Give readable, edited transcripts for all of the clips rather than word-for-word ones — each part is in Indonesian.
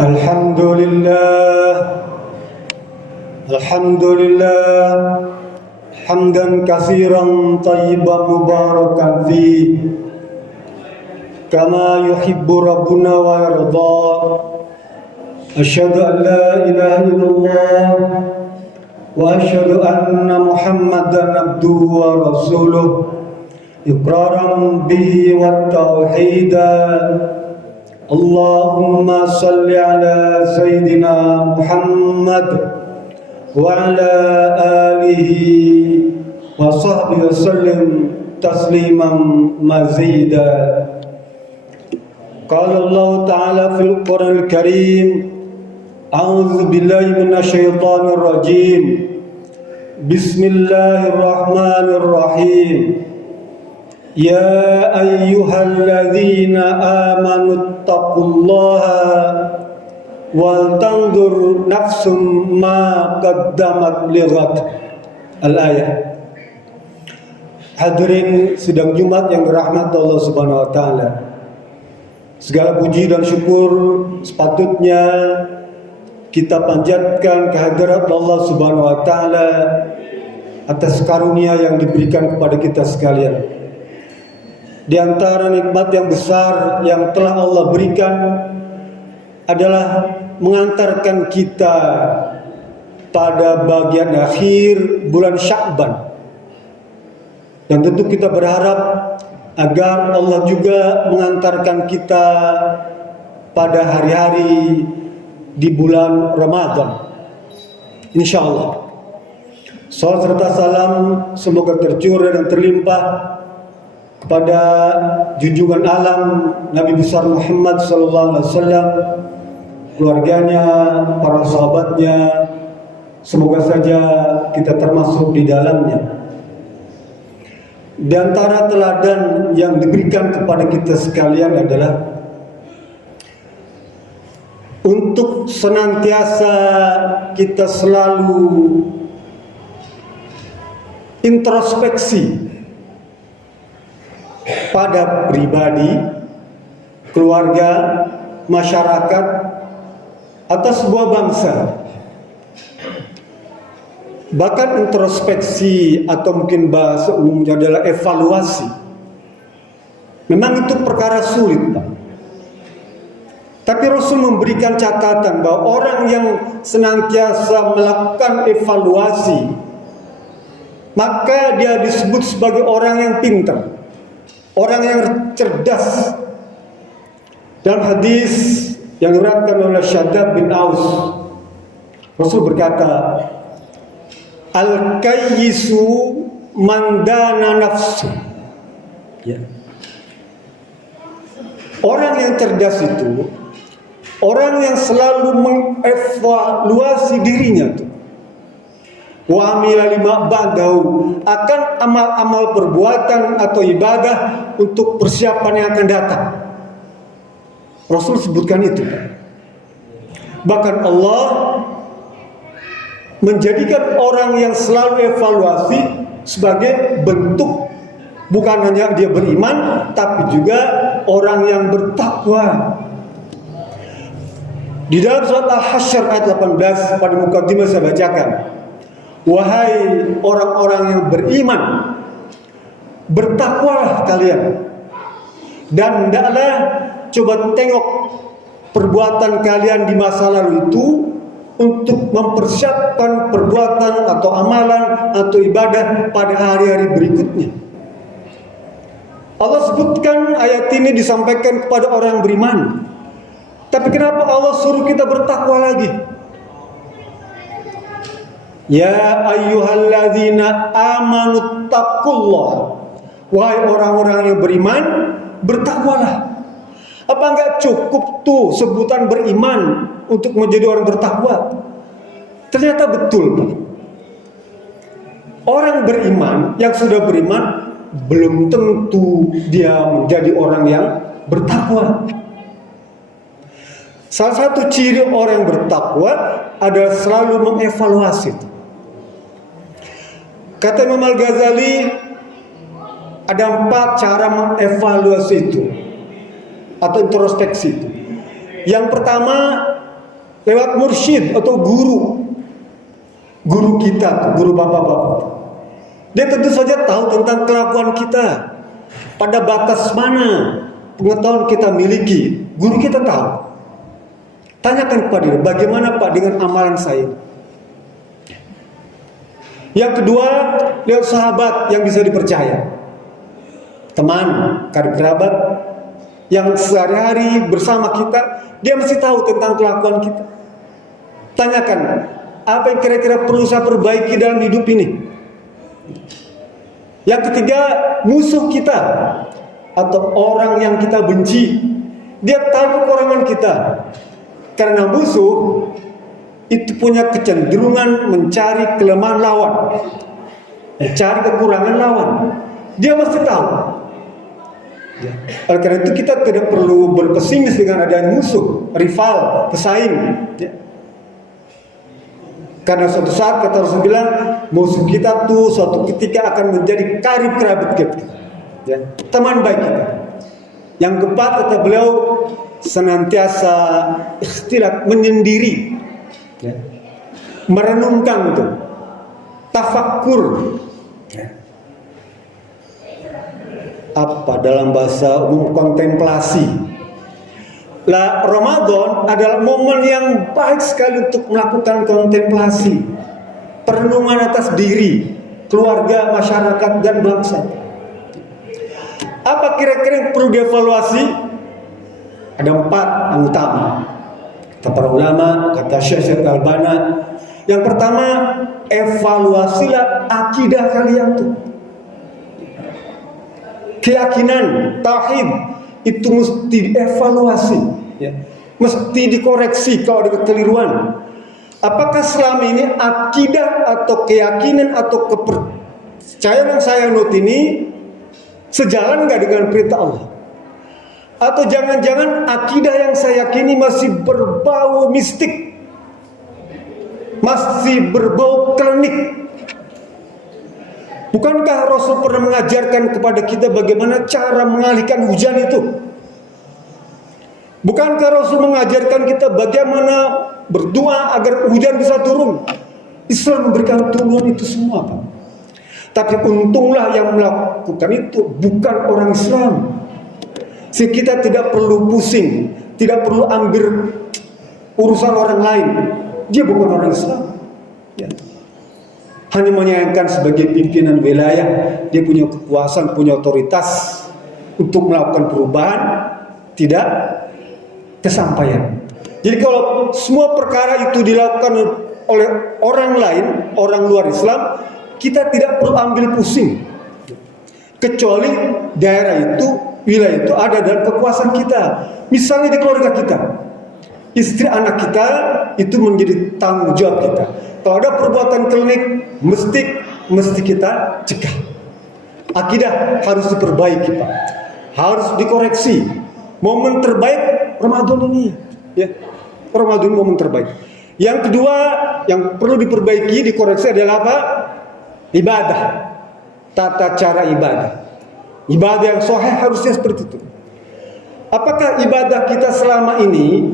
Alhamdulillah, Alhamdulillah, hamdan katsiran thayyiban mubarakan fi kama yuhibbu rabbuna wa yarda. Asyhadu an la ilaha illallah wa asyhadu anna Muhammadan abduhu wa rasuluh iqraran bihi wa tauhidan. Allahumma salli ala Sayyidina Muhammad wa ala alihi wa sahbihi wa sallim tasliman mazida. Qala Allah Ta'ala fil Qur'an al-Karim, a'udzu billahi minasy syaithanir rajim. Bismillahirrahmanirrahim. Ya ayyuhalladzina amanu taqullaha wal tanzur nafsum ma qaddamat lighad. Al-ayat. Hadirin sidang Jumat yang dirahmati Allah Subhanahu wa taala. Segala puji dan syukur sepatutnya kita panjatkan kehadirat Allah Subhanahu wa taala atas karunia yang diberikan kepada kita sekalian. Di antara nikmat yang besar yang telah Allah berikan adalah mengantarkan kita pada bagian akhir bulan Sya'ban. Dan tentu kita berharap agar Allah juga mengantarkan kita pada hari-hari di bulan Ramadan. Insya Allah. Salam serta salam semoga tercurah dan terlimpah kepada junjungan alam Nabi besar Muhammad SAW, keluarganya, para sahabatnya. Semoga saja kita termasuk di dalamnya. Di antara teladan yang diberikan kepada kita sekalian adalah untuk senantiasa kita selalu introspeksi pada pribadi, keluarga, masyarakat, atau sebuah bangsa. Bahkan introspeksi atau mungkin bahasa umumnya adalah evaluasi. Memang itu perkara sulit, Pak. Tapi Rasul memberikan catatan bahwa orang yang senantiasa melakukan evaluasi, maka dia disebut sebagai orang yang pintar, orang yang cerdas. Dalam hadis yang diriwayatkan oleh Syaddad bin Aus, Rasul berkata, Al-kayyisu man dana nafsu. Ya. Orang yang cerdas itu orang yang selalu mengevaluasi dirinya tuh. Wa amila lima ba'dahu, akan amal-amal perbuatan atau ibadah untuk persiapan yang akan datang. Rasul sebutkan itu. Bahkan Allah menjadikan orang yang selalu evaluasi sebagai bentuk bukan hanya dia beriman, tapi juga orang yang bertakwa. Di dalam surat Al-Hasyr ayat 18 pada mukadimah saya bacakan, wahai orang-orang yang beriman, bertakwalah kalian, dan hendaklah coba tengok perbuatan kalian di masa lalu itu untuk mempersiapkan perbuatan atau amalan atau ibadah pada hari-hari berikutnya. Allah sebutkan ayat ini disampaikan kepada orang beriman. Tapi kenapa Allah suruh kita bertakwa lagi? Ya ayyuhalladzina amanu taqullah. Wahai orang-orang yang beriman, bertakwalah. Apa enggak cukup tuh sebutan beriman untuk menjadi orang bertakwa? Ternyata betul, Pak. Orang beriman yang sudah beriman belum tentu dia menjadi orang yang bertakwa. Salah satu ciri orang yang bertakwa adalah selalu mengevaluasi. Kata Imam Al-Ghazali, ada 4 cara mengevaluasi itu atau introspeksi itu. Yang pertama, lewat mursyid atau guru kita, guru bapak-bapak. Dia tentu saja tahu tentang kelakuan kita, pada batas mana pengetahuan kita miliki. Guru kita tahu. Tanyakan kepada dia, bagaimana Pak dengan amalan saya? Yang kedua, lihat sahabat yang bisa dipercaya, teman, karib kerabat yang sehari-hari bersama kita, dia mesti tahu tentang kelakuan kita. Tanyakan, apa yang kira-kira perlu saya perbaiki dalam hidup ini? Yang ketiga, musuh kita atau orang yang kita benci, dia tahu kekurangan kita. Karena musuh itu punya kecenderungan mencari kelemahan lawan, mencari kekurangan lawan. Dia mesti tahu. Ya. Oleh karena itu kita tidak perlu berpesimis dengan adanya musuh, rival, pesaing. Ya. Karena suatu saat kata Rasul bilang, musuh kita tuh suatu ketika akan menjadi karib kerabat kita, ya, teman baik kita. Yang keempat kata beliau, senantiasa ikhtilat, menyendiri, ya, merenungkan itu, tafakkur, ya. Apa dalam bahasa umum kontemplasi. Lah, Ramadan adalah momen yang baik sekali untuk melakukan kontemplasi, perenungan atas diri, keluarga, masyarakat, dan bangsa. Apa kira-kira yang perlu dievaluasi? Ada 4 yang utama. Kata para ulama, kata Syekh Al-Albani. Yang pertama, evaluasilah akidah kalian tuh. Keyakinan, tauhid itu mesti dievaluasi, ya. Mesti dikoreksi kalau ada kekeliruan. Apakah selama ini akidah atau keyakinan atau kepercayaan yang saya anut ini sejalan nggak dengan perintah Allah? Atau jangan-jangan akidah yang saya yakini masih berbau mistik, masih berbau klinik? Bukankah Rasul pernah mengajarkan kepada kita bagaimana cara mengalihkan hujan itu? Bukankah Rasul mengajarkan kita bagaimana berdoa agar hujan bisa turun? Islam memberikan turun itu semua, Pak. Tapi untunglah yang melakukan itu bukan orang Islam. Sehingga kita tidak perlu pusing, tidak perlu ambil urusan orang lain. Dia bukan orang Islam, ya. Hanya menyayangkan sebagai pimpinan wilayah, dia punya kekuasaan, punya otoritas untuk melakukan perubahan, tidak kesampaian. Jadi kalau semua perkara itu dilakukan oleh orang lain, orang luar Islam, kita tidak perlu ambil pusing. Kecuali daerah itu, wilayah itu ada dalam kekuasaan kita. Misalnya di keluarga kita, istri anak kita itu menjadi tanggung jawab kita. Kalau ada perbuatan klinik, mesti kita cegah. Akidah harus diperbaiki, Pak. Harus dikoreksi. Momen terbaik Ramadan ini, ya. Ramadan momen terbaik. Yang kedua yang perlu diperbaiki, dikoreksi adalah apa? Ibadah. Tata cara ibadah. Ibadah yang sahih harusnya seperti itu. Apakah ibadah kita selama ini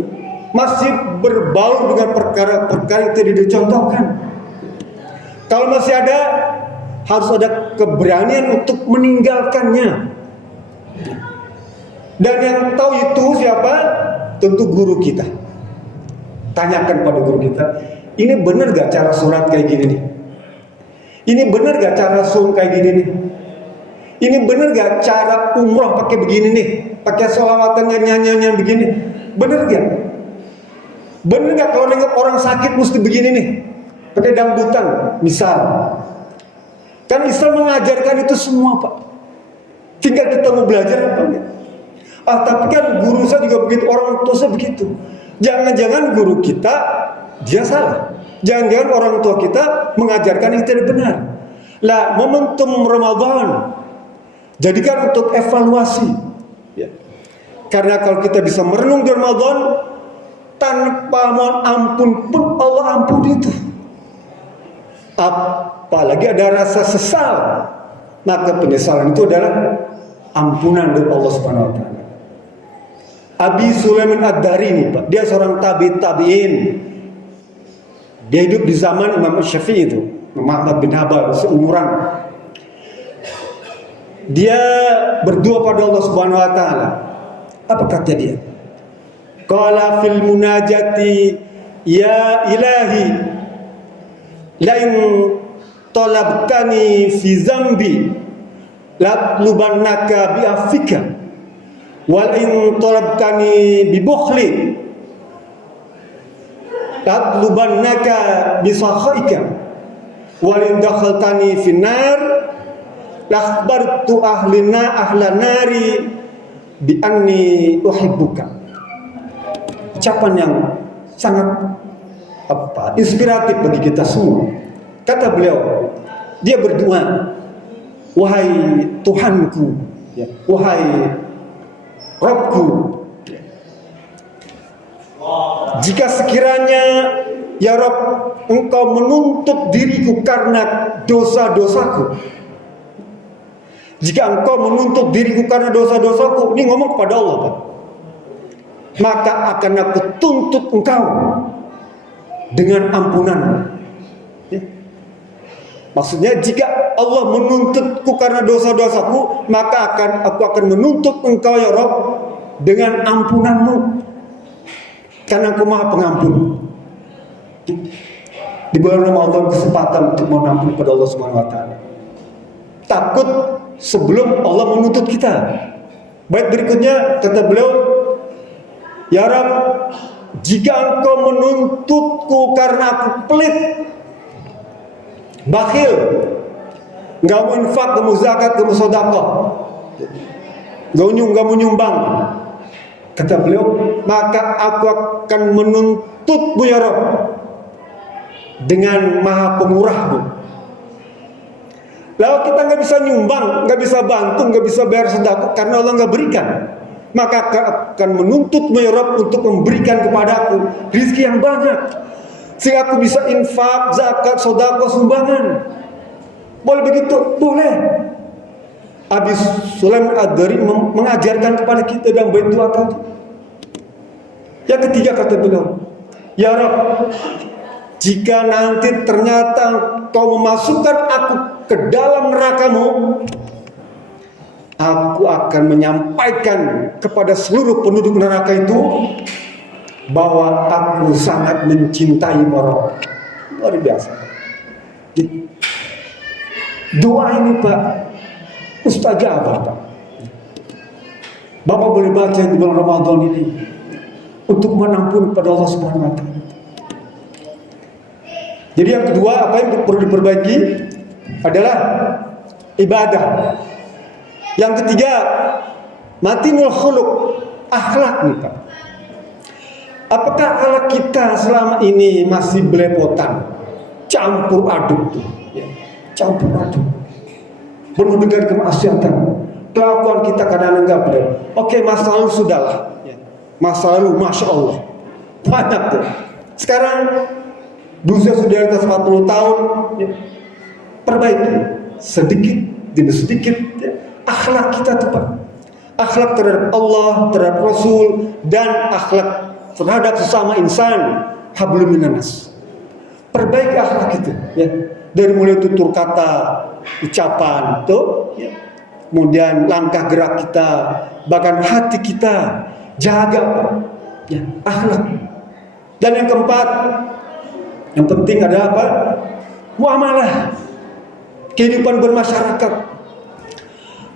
masih berbau dengan perkara-perkara yang tadi dicontohkan? Kalau masih ada, harus ada keberanian untuk meninggalkannya. Dan yang tahu itu siapa? Tentu guru kita. Tanyakan pada guru kita, ini benar gak cara sholat kayak gini nih? Ini benar gak cara sholat kayak gini nih? Ini benar gak cara umroh pakai begini nih? Pakai sholawatan nyanyian begini? Benar gak? Benar gak kalau nengok orang sakit mesti begini nih? Pakai dangdutan, misal. Kan Islam mengajarkan itu semua, Pak. Tinggal kita mau belajar apa enggak? Tapi kan guru saya juga begitu, orang tua saya begitu. Jangan-jangan guru kita dia salah. Jangan-jangan orang tua kita mengajarkan yang tidak benar. Lah, momentum Ramadan jadikan untuk evaluasi, ya. Karena kalau kita bisa merenung di Ramadan tanpa mohon ampun pun Allah ampuni itu. Apalagi ada rasa sesal, maka penyesalan itu adalah ampunan dari Allah Subhanahu wa taala. Abi Sulaiman Ad-Dari nih Pak, dia seorang tabi'in. Dia hidup di zaman Imam Syafi'i itu, Muhammad bin Habal, seumuran. Dia berdoa pada Allah Subhanahu wa taala. Apa kata dia? Qala fil munajati ya ilahi la in talabtani fi zambi latlubannaka bi afika wal in talabtani bi bukhli latlubannaka bi sakhaika wal in dakhaltani fi nar lakhbartu ahla nari bi anni uhibbuka. Ucapan yang sangat inspiratif bagi kita semua. Kata beliau, dia berdoa, wahai Tuhanku, ya, wahai Rabbku, jika sekiranya ya Rabb, engkau menuntut diriku karena dosa-dosaku, jika engkau menuntut diriku karena dosa-dosaku, ini ngomong kepada Allah Pak, maka akan aku tuntut engkau dengan ampunan. Ya. Maksudnya jika Allah menuntutku karena dosa-dosaku, maka aku akan menuntut engkau ya Rabb dengan ampunanmu, karena Engkau Maha Pengampun. Di bulan Ramadan kesempatan untuk mengampuni pada Allah Subhanahu wa taala. Takut sebelum Allah menuntut kita. Baik, berikutnya kata beliau, ya Rabb, jika engkau menuntutku karena aku pelit, bakhil, enggak mau infak, enggak mau zakat, enggak mau sedekah, enggak mau nyumbang, kata beliau, maka aku akan menuntutmu ya Rabb dengan Maha Pemurahmu. Lalu kita nggak bisa nyumbang, nggak bisa bantu, nggak bisa bayar sedekah karena Allah nggak berikan, maka akan menuntut ya Rabb untuk memberikan kepadaku rezeki yang banyak, sehingga aku bisa infak, zakat, sedekah, sumbangan. Boleh begitu? Boleh. Abi Sulaiman Ad-Dari mengajarkan kepada kita dalam bait doa tadi. Yang ketiga kata beliau, ya Rabb, jika nanti ternyata kau memasukkan aku ke dalam neraka-Mu, aku akan menyampaikan kepada seluruh penduduk neraka itu bahwa aku sangat mencintai Rabb. Luar biasa. Doa ini Pak, mustajabah Pak. Bapak boleh baca di bulan Ramadan ini untuk menampun pada Allah Subhanahu wa taala. Jadi yang kedua, apa yang perlu diperbaiki adalah ibadah. Yang ketiga, matinul khuluq, akhlak nih Pak. Apakah akhlak kita selama ini masih belepotan, campur aduk tuh, ya, campur aduk, penuh dengan kemaksiatan. Kelakuan kita kadang enggak benar. Oke, masa lalu sudahlah, ya. Masa lalu Masya Allah banyak tuh. Sekarang usia sudah di atas 40 tahun, ya. Perbaiki sedikit demi sedikit, ya. Akhlak kita tuh Pak, akhlak terhadap Allah, terhadap Rasul, dan akhlak terhadap sesama insan, hablum minannas. Perbaiki akhlak itu, ya. Dari mulai tutur kata, ucapan tuh, ya. Kemudian langkah gerak kita, bahkan hati kita, jaga Pak, ya, akhlak. Dan yang keempat, yang penting adalah apa? Muamalah, kehidupan bermasyarakat.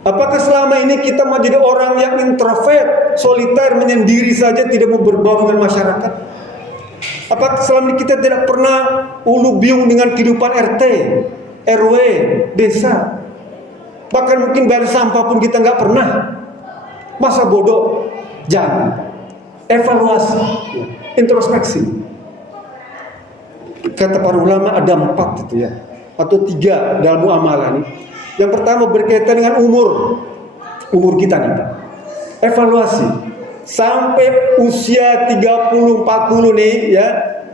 Apakah selama ini kita menjadi orang yang introvert, soliter, menyendiri saja, tidak mau berbaur dengan masyarakat? Apakah selama ini kita tidak pernah ulu biung dengan kehidupan RT, RW, desa? Bahkan mungkin bayar sampah pun kita nggak pernah. Masa bodoh? Jangan. Evaluasi, introspeksi. Kata para ulama ada 4 itu ya, atau 3 dalam muamalah ini. Yang pertama berkaitan dengan umur kita nih Pak. Evaluasi sampai usia 30-40 nih ya,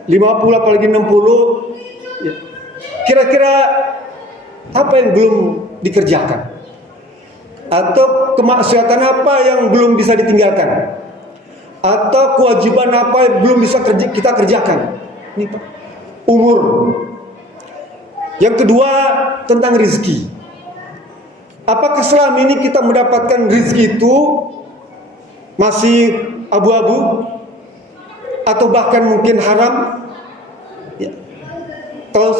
50 apalagi 60 ya. Kira-kira apa yang belum dikerjakan? Atau kemaksiatan apa yang belum bisa ditinggalkan? atau kewajiban apa yang belum bisa kita kerjakan. Ini Pak, umur. Yang kedua tentang rizki. Apakah selama ini kita mendapatkan rizki itu masih abu-abu atau bahkan mungkin haram? Ya. Kalau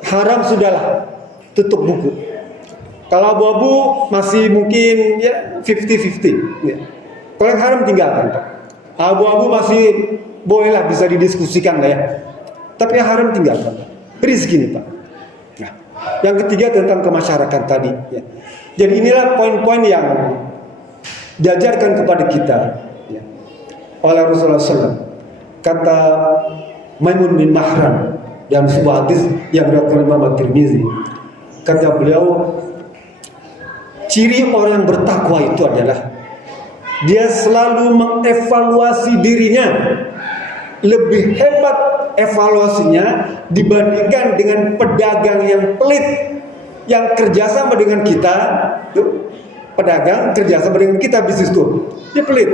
haram sudahlah, tutup buku. Kalau abu-abu masih mungkin ya 50-50. Ya. Kalau yang haram tinggalkan Pak. Abu-abu masih bolehlah bisa didiskusikan lah ya. Tapi yang haram tinggalkan Pak. Rizki nih Pak. Nah, yang ketiga tentang kemasyarakatan tadi. Ya. Jadi inilah poin-poin yang diajarkan kepada kita ya, oleh Rasulullah SAW. Kata Maimun bin Mahran dalam sebuah hadis yang diriwayatkan Imam At-Tirmizi, kata beliau, ciri orang yang bertakwa itu adalah dia selalu mengevaluasi dirinya, lebih hebat evaluasinya dibandingkan dengan pedagang yang pelit yang kerjasama dengan kita. Pedagang kerjasama dengan kita bisnis tuh, dia pelit.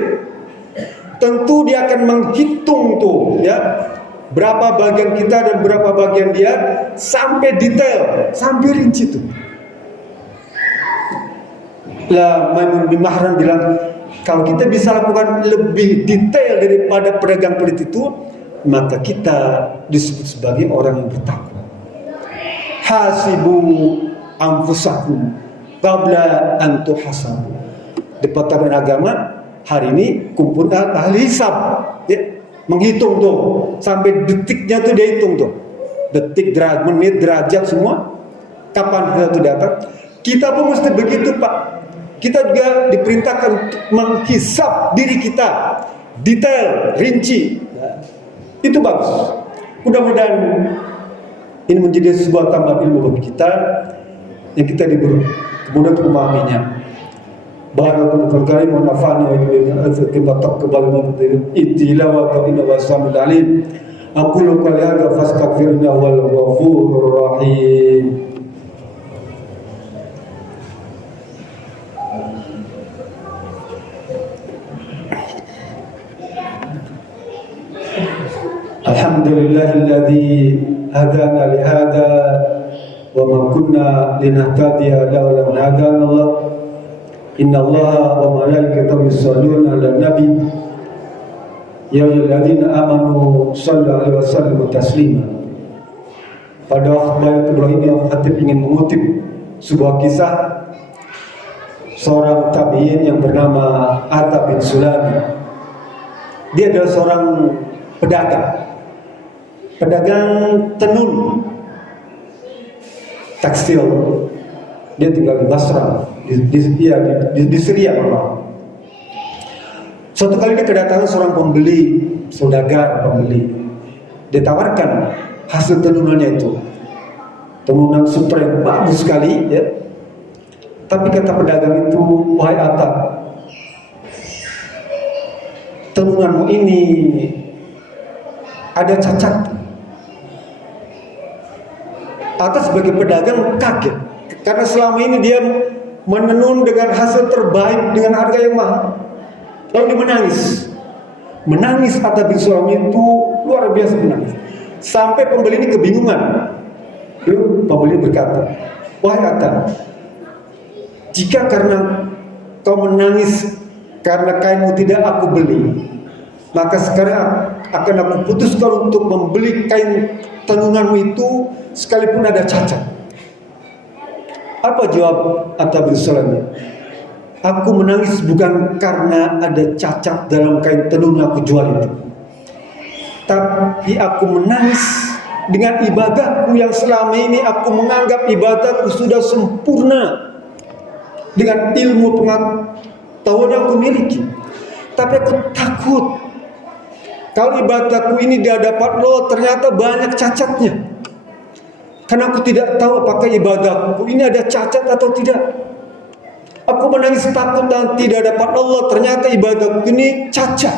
Tentu dia akan menghitung tuh ya, berapa bagian kita dan berapa bagian dia sampai detail, sampai rinci tuh. Lah Maimun bin Mahran bilang, kalau kita bisa lakukan lebih detail daripada pedagang pelit itu, maka kita disebut sebagai orang yang bertakwa. Hasibu anfusakum qabla an tuhasabu. Departemen Agama hari ini kumpul ahli hisab ya, menghitung tuh sampai detiknya tuh dia hitung tuh, detik, menit, derajat semua, kapan kita tuh datang. Kita pun mesti begitu Pak. Kita juga diperintahkan untuk menghisab diri kita detail, rinci ya. Itu bagus. Mudah-mudahan ini menjadi sebuah tambahan ilmu bagi kita yang kita diberi kemudian untuk memahaminya. Barakallahu fiikum wa nafa'ana wa iyyakum wa taqabbal minna wa inna wa samil alim. Aqulu qawli hadza fastaghfirullah wal ghafurur rahim. Alhamdulillahilladzi hadana li hadza wa ma kunna linahtadiya laula an hadana Allah. Innallaha wa malaikatahu yusholluna 'alan nabi. Ya ayyuhalladzina amanu shallu 'alaihi wa sallimu taslima. Pada waktu kedua ini Khatib ingin mengutip sebuah kisah seorang tabi'in yang bernama Atta bin Sulami. Dia adalah seorang pedagang tenun tekstil. Dia tinggal di Basra, di Syria. Suatu kali dia kedatangan seorang saudagar pembeli. Dia tawarkan hasil tenunannya itu, tenunan sutra yang bagus sekali ya. Tapi kata pedagang itu, wahai Atta, tenunanmu ini ada cacat. Atta sebagai pedagang kaget, karena selama ini dia menenun dengan hasil terbaik dengan harga yang mahal. Lalu dia menangis. Atta bin Sulami itu luar biasa menangis, sampai pembeli ini kebingungan. Lalu pembeli berkata, wahai Atta, jika karena kau menangis karena kainmu tidak aku beli, maka sekarang akan aku putuskan untuk membeli kain tenunanmu itu sekalipun ada cacat. Apa jawab Atta bin Sulami? Aku menangis bukan karena ada cacat dalam kain tenun yang aku jual itu, tapi aku menangis dengan ibadahku yang selama ini aku menganggap ibadahku sudah sempurna dengan ilmu pengetahuan yang aku miliki. Tapi aku takut kalau ibadahku ini di hadapan Allah ternyata banyak cacatnya, karena aku tidak tahu apakah ibadahku ini ada cacat atau tidak. Aku menangis takut nanti di hadapan Allah ternyata ibadahku ini cacat.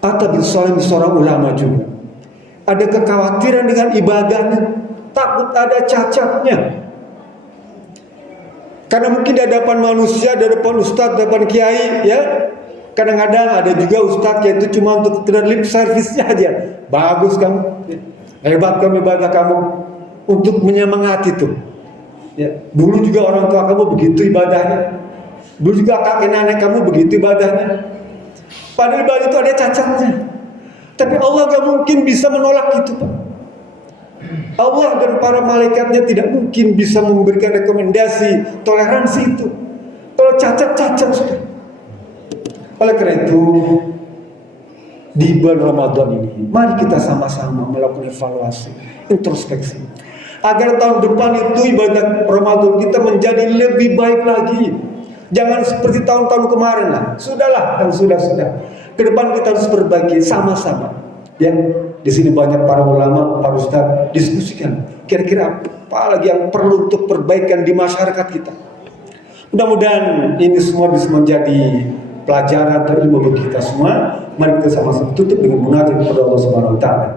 Atta bin Sulami seorang ulama juga, ada kekhawatiran dengan ibadahnya, takut ada cacatnya. Karena mungkin di hadapan manusia, di hadapan ustadz, di hadapan kiai, ya kadang-kadang ada juga ustadz yang itu cuma untuk sekedar lip service-nya aja. Bagus kamu, hebat kamu, ibadah kamu, untuk menyemangati tuh. Ya, dulu juga orang tua kamu begitu ibadahnya, dulu juga kakek nenek kamu begitu ibadahnya. Padahal ibadah itu ada cacatnya. Tapi Allah gak mungkin bisa menolak itu, Pak. Allah dan para malaikatnya tidak mungkin bisa memberikan rekomendasi toleransi itu. Kalau cacat sudah. Oleh karena itu, di bulan Ramadan ini, mari kita sama-sama melakukan evaluasi, introspeksi, agar tahun depan itu ibadah Ramadan kita menjadi lebih baik lagi. Jangan seperti tahun-tahun kemarin lah. Sudahlah, dan sudah. Ke depan kita harus perbaiki sama-sama. Yang di sini banyak para ulama, para ustaz diskusikan kira-kira apa lagi yang perlu untuk perbaikan di masyarakat kita. Mudah-mudahan ini semua bisa menjadi pelajaran dan ilmu bagi kita semua. Mari kita sama-sama tutup dengan munajat kepada Allah Subhanahu wa taala.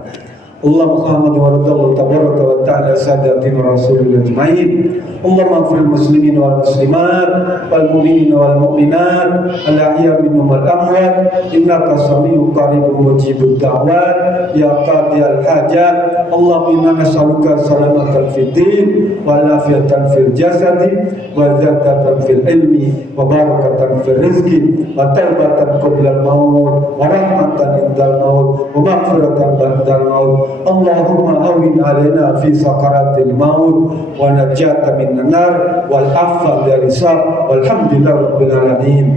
Allahumma Muhammad wa radallahu tabaraka wa ta'ala sadatina rasulil ajma'in. Allahumma ighfir muslimin wal muslimat wal mu'minin wal mu'minat al ahya minhum wal amwat innaka samiu qaribun mujibud da'wat ya qadiyal hajat. Allahumma inna nas'aluka salamatan fid din wa lafiyatan fil jasadi wa zakatan fil ilmi wa barakatan fil rizqi wa taubatan qabla al maut wa rahmatan indal maut wa maghfiratan ba'dal maut. Allahumma awin alaina fi sakaratil maut wa najata minan nar wal afwa dari hisab walhamdulillah rabbil alamin.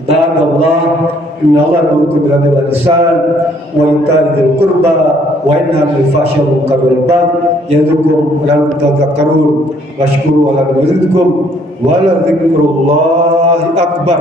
Ibadallah, inna Allah ya'muru bil 'adli wal ihsan wa ita'i dzil qurba wa yanha 'anil fahsya'i wal munkari wal baghi ya'idzukum la'allakum tadhakkarun washkuru ala dzikrikum wa la dzikrullahi akbar.